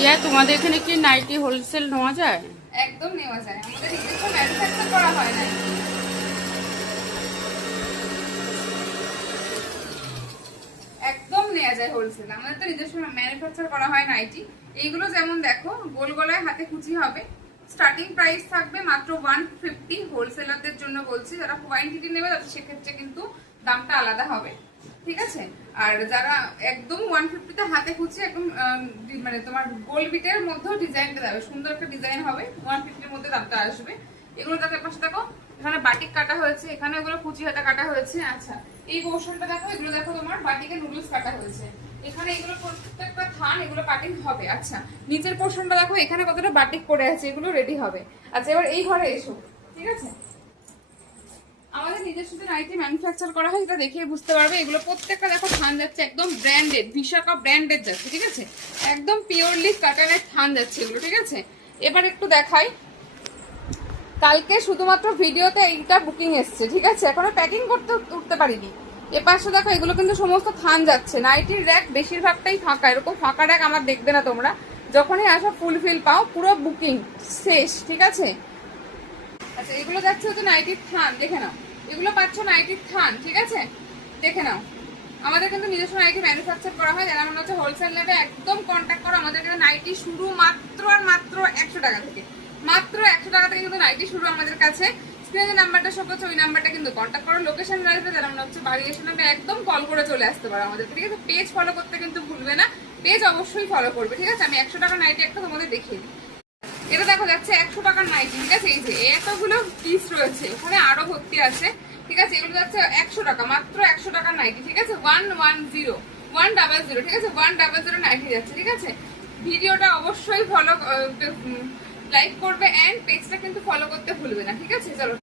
ইয়া তোমাদের এখানে কি নাইটি হোলসেল নেওয়া যায়? একদম নেওয়া যায়, আমাদের নিজস্ব ম্যানুফ্যাকচার করা হয় না, একদম নেওয়া যায় হোলসেল, আমাদের তো নিজস্ব ম্যানুফ্যাকচার করা হয় নাইটি। এইগুলো যেমন দেখো গোল গলায় হাতে কুচি হবে, স্টার্টিং প্রাইস থাকবে মাত্র 150। হোলসেলারদের জন্য বলছি, যারা কোয়ান্টিটি নেবে তাদের সেক্ষেত্রে কিন্তু দামটা আলাদা হবে, ঠিক আছে। আর যারা একদম 150-তে হাতে কুচি একদম মানে তোমার গোল বিটের মধ্যেও ডিজাইনটা দেবে, সুন্দর একটা ডিজাইন হবে, 150-এর মধ্যে দামটা আসবে। এগুলো দেখো পাশে দেখো, এখানে বাটিক কাটা হয়েছে, এখানে এগুলো কুচি হাতা কাটা হয়েছে। আচ্ছা এই পোর্শনটা দেখো, এগুলো দেখো তোমার বাটিকে নুডলস কাটা হয়েছে, এখানে এগুলো প্রত্যেকটা থান এগুলো কাটিং হবে। আচ্ছা নিচের পোর্শনটা দেখো, এখানে কতটা বাটিক করে আছে, এগুলো রেডি হবে। আচ্ছা এবার এই ঘরে এসো, ঠিক আছে। আমাদের নিজস্ব যে নাইটি ম্যানুফ্যাকচার করা হয় এটা দেখে বুঝতে পারবে। এগুলো প্রত্যেকটা দেখো থান যাচ্ছে একদম ব্র্যান্ডেড, বিশাখা ব্র্যান্ডেড যাচ্ছে, ঠিক আছে, একদম পিওরলি কাটানের থান যাচ্ছে এগুলো, ঠিক আছে। এবার একটু দেখাই, কালকে শুধুমাত্র ভিডিওতে এইটা বুকিং এসছে, ঠিক আছে, এখনো প্যাকিং করতে উঠতে পারিনি। এপাশে দেখো এগুলো কিন্তু সমস্ত থান যাচ্ছে, নাইটির র্যাক বেশিরভাগটাই ফাঁকা, এরকম ফাঁকা র্যাক আমার দেখবে না তোমরা, যখনই আসো ফুলফিল পাও, পুরো বুকিং শেষ, ঠিক আছে। আচ্ছা এগুলো যাচ্ছে হচ্ছে নাইটির থান, দেখে নাও, এগুলো পাচ্ছ নাইটির থান, ঠিক আছে, দেখে নাও। আমাদের কিন্তু নিজস্ব নাইটি ম্যানুফ্যাকচার করা হয়, যারা মনে হচ্ছে হোলসেল নেবে একদম কন্ট্যাক্ট করো। আমাদের কিন্তু নাইটি শুরু মাত্র আর মাত্র 100 টাকা থেকে, মাত্র 100 টাকা থেকে কিন্তু নাইটি শুরু আমাদের কাছে। স্ক্রিনে যে নাম্বারটা শো করছে ওই নাম্বারটা কিন্তু কন্ট্যাক্ট করো। লোকেশন লাগবে, যারা মনে হচ্ছে বাড়ি এসে নেবে একদম কল করে চলে আসতে পারো আমাদের, ঠিক আছে। পেজ ফলো করতে কিন্তু ভুলবে না, পেজ অবশ্যই ফলো করবে, ঠিক আছে। আমি 100 টাকা নাইটি একটা তোমাদের দেখিয়ে দিই। এটা দেখো যাচ্ছে 100 টাকার নাইটি, ঠিক আছে। এই যে এতগুলো পিস রয়েছে, ওখানে আরো ভর্তি আছে, ঠিক আছে। এগুলো যাচ্ছে 100 টাকা, মাত্র 100 টাকার নাইটি, ঠিক আছে। 100 ঠিক আছে, 100 নাইটি যাচ্ছে, ঠিক আছে। ভিডিওটা অবশ্যই ফলো লাইক করবে এন্ড পেজটা কিন্তু ফলো করতে ভুলবে না, ঠিক আছে। চলো।